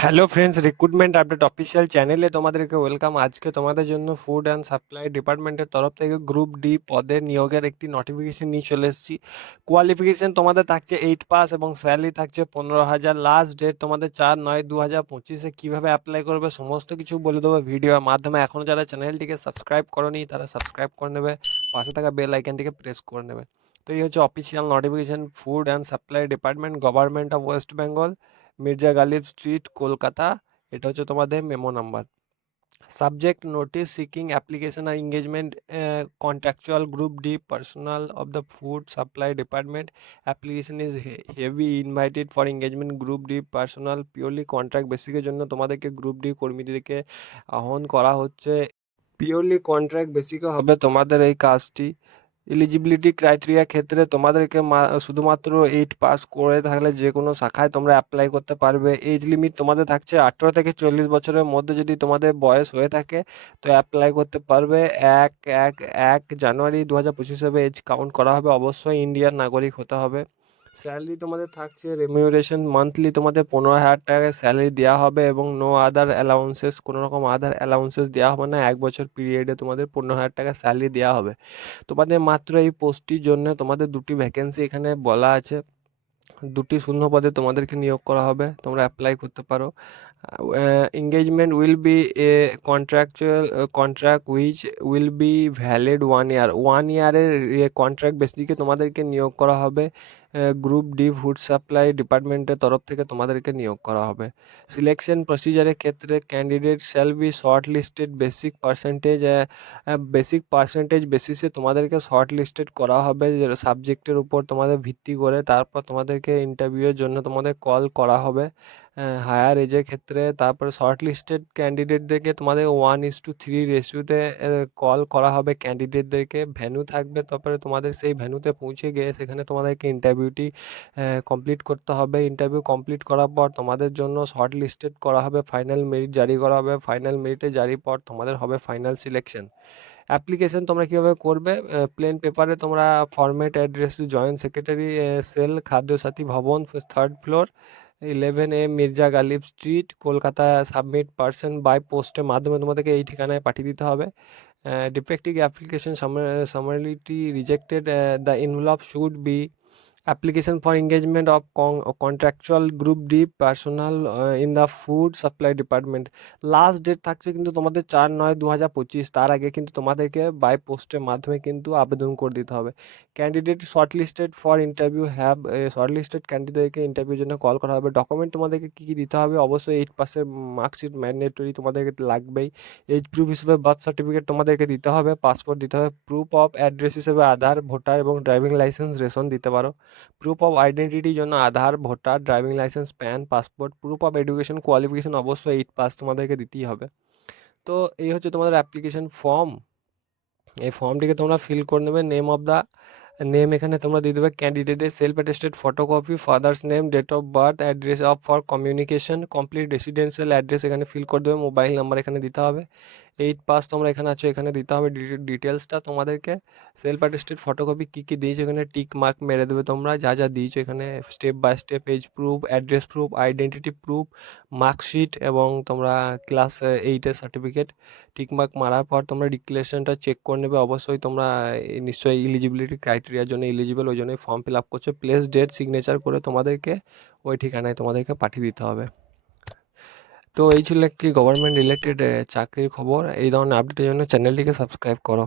Hello friends recruitment update official চ্যানেলে তোমাদেরকে welcome আজকে তোমাদের জন্য ফুড অ্যান্ড সাপ্লাই ডিপার্টমেন্টের তরফ থেকে গ্রুপ ডি পদে নিয়োগের একটি নোটিফিকেশন নিয়ে চলে এসেছি। কোয়ালিফিকেশন তোমাদের থাকছে এইট পাস এবং স্যালারি থাকছে পনেরো হাজার। লাস্ট ডেট তোমাদের চার নয় দু হাজার পঁচিশে কীভাবে অ্যাপ্লাই করবে সমস্ত কিছু বলে দেবো ভিডিওর মাধ্যমে। এখনও যারা চ্যানেলটিকে সাবস্ক্রাইব করনি, তারা সাবস্ক্রাইব করে নেবে। পাশে থাকা বেল আইকনটিকে প্রেস করে নেবে। তো এই হচ্ছে official notification food and supply department government of West Bengal Mirza Ghalib street, Kolkata. এটা হচ্ছে তোমাদের memo number subject notice seeking application R engagement contractual group D personnel of the food supply department application is heavy invited for engagement group D personnel purely contract বেসিকের জন্য তোমাদেরকে group D কর্মীদেরকে আহ্বান করা হচ্ছে। Purely contract বেসিকে হবে তোমাদের এই কাজটি। এলিজিবিলিটি ক্রাইটেরিয়া ক্ষেত্রে তোমাদেরকে শুধুমাত্র এইট পাস করে থাকলে যে কোনো শাখায় তোমরা অ্যাপ্লাই করতে পারবে। এজ লিমিট তোমাদের থাকছে আঠেরো থেকে চল্লিশ বছরের মধ্যে যদি তোমাদের বয়স হয়ে থাকে, তো অ্যাপ্লাই করতে পারবে। এক এক এক জানুয়ারি দু হাজার পঁচিশ হবে এজ কাউন্ট করা হবে। অবশ্যই ইন্ডিয়ার নাগরিক হতে হবে। স্যালারি তোমাদের থাকছে রেমিউরেশন মান্থলি তোমাদের পনেরো হাজার টাকা স্যালারি দেওয়া হবে এবং নো আদার অ্যালাউন্সেস কোনো রকম আদার অ্যালাউন্সেস দেওয়া হবে না। এক বছর পিরিয়ডে তোমাদের পনেরো হাজার টাকা স্যালারি দেওয়া হবে। তোমাদের মাত্র এই পোস্টটির জন্য তোমাদের দুটি ভ্যাকেন্সি এখানে বলা আছে। দুটি শূন্য পদে তোমাদেরকে নিয়োগ করা হবে। তোমরা অ্যাপ্লাই করতে পারো। Engagement will be a contractual contract which will be valid one year one ইয়ারের কন্ট্রাক্ট বেসিকে তোমাদেরকে নিয়োগ করা হবে গ্রুপ ডি ফুড সাপ্লাই ডিপার্টমেন্টের তরফ থেকে তোমাদেরকে নিয়োগ করা হবে। সিলেকশন প্রসিজারের ক্ষেত্রে candidate shall be shortlisted basic percentage basic percentage বেসিসে তোমাদেরকে শর্ট লিস্টেড করা হবে সাবজেক্টের উপর তোমাদের ভিত্তি করে। তারপর তোমাদেরকে ইন্টারভিউয়ের জন্য তোমাদের কল করা হবে। হায়ার এজের ক্ষেত্রে, তারপরে শর্ট লিস্টেড ক্যান্ডিডেটদেরকে তোমাদের ওয়ান ইস টু থ্রি রেশিওতে কল করা হবে ক্যান্ডিডেটদেরকে ভ্যানু থাকবে, তারপরে তোমাদের সেই ভ্যানুতে পৌঁছে গিয়ে সেখানে তোমাদেরকে ইন্টারভিউটি কমপ্লিট করতে হবে। ইন্টারভিউ কমপ্লিট করার পর তোমাদের জন্য শর্ট লিস্টেড করা হবে ফাইনাল মেরিট জারি করা হবে। ফাইনাল মেরিটে জারি পর তোমাদের হবে ফাইনাল সিলেকশন অ্যাপ্লিকেশন তোমরা কীভাবে করবে? প্লেন পেপারে তোমরা format address joint secretary cell Khadyasathi, Bhavan third floor eleven A Mirza Ghalib street, Kolkata submit person by পোস্টের মাধ্যমে তোমাদেরকে এই ঠিকানায় পাঠিয়ে দিতে হবে। Defective application summarily rejected the envelope should be engagement of con- contractual group D personnel uh, in the food supply department. Last date থাকছে কিন্তু তোমাদের চার নয় দু হাজার পঁচিশ। তার আগে কিন্তু তোমাদেরকে বাই পোস্টের মাধ্যমে কিন্তু আবেদন করে দিতে হবে। Candidate shortlisted for interview have shortlisted ক্যান্ডিডেটকে ইন্টারভিউর জন্য কল করা হবে। ডকুমেন্ট তোমাদেরকে কী কী দিতে হবে? অবশ্যই এইট পাসের মার্কশিট ম্যান্ডেটরি তোমাদেরকে লাগবেই। এজ প্রুফ হিসেবে বার্থ সার্টিফিকেট তোমাদেরকে দিতে হবে। পাসপোর্ট দিতে হবে। প্রুফ অফ অ্যাড্রেস হিসেবে আধার ভোটার এবং ড্রাইভিং লাইসেন্স রেশন দিতে পারো। প্রুফ অফ আইডেন্টিটির জন্য Aadhaar, voter driving licence PAN passport proof of education qualification অবশ্যই এইট পাস তোমাদেরকে দিতেই হবে। তো এই হচ্ছে তোমাদের অ্যাপ্লিকেশন ফর্ম এই ফর্মটিকে তোমরা ফিল করে নেবে। নেম অফ দ্য নেম এখানে তোমরা দিয়ে দেবে ক্যান্ডিডেটের self attested photocopy father's name date of birth address of for communication complete residential address এখানে ফিল করে দেবে। মোবাইল নাম্বার এখানে দিতে হবে। এইট পাস তোমরা এখানে আছো, এখানে দিতে হবে ডিটেলসটা তোমাদেরকে। সেলফ অ্যাটেস্টেড ফটোকপি কী কী দিয়েছ এখানে? টিক মার্ক মেরে দেবে তোমরা, যা যা দিয়েছ এখানে, step by step, age proof, address proof, identity proof, marksheet এবং তোমরা ক্লাস এইটের সার্টিফিকেট। টিক মার্ক মারার পর তোমরা ডিক্লারেশনটা চেক করে নেবে, অবশ্যই তোমরা নিশ্চয়ই ইলিজিবিলিটি ক্রাইটেরিয়ার জন্য এলিজিবল, ওই জন্যই ফর্ম ফিল আপ করছ, প্লেস ডেট সিগনেচার করে তোমাদেরকে ওই ঠিকানায় তোমাদেরকে পাঠিয়ে দিতে হবে। তো এই ছিল একটি গভর্নমেন্ট রিলেটেড চাকরির খবর। এই ধরনের আপডেটের জন্য চ্যানেলটিকে সাবস্ক্রাইব করো।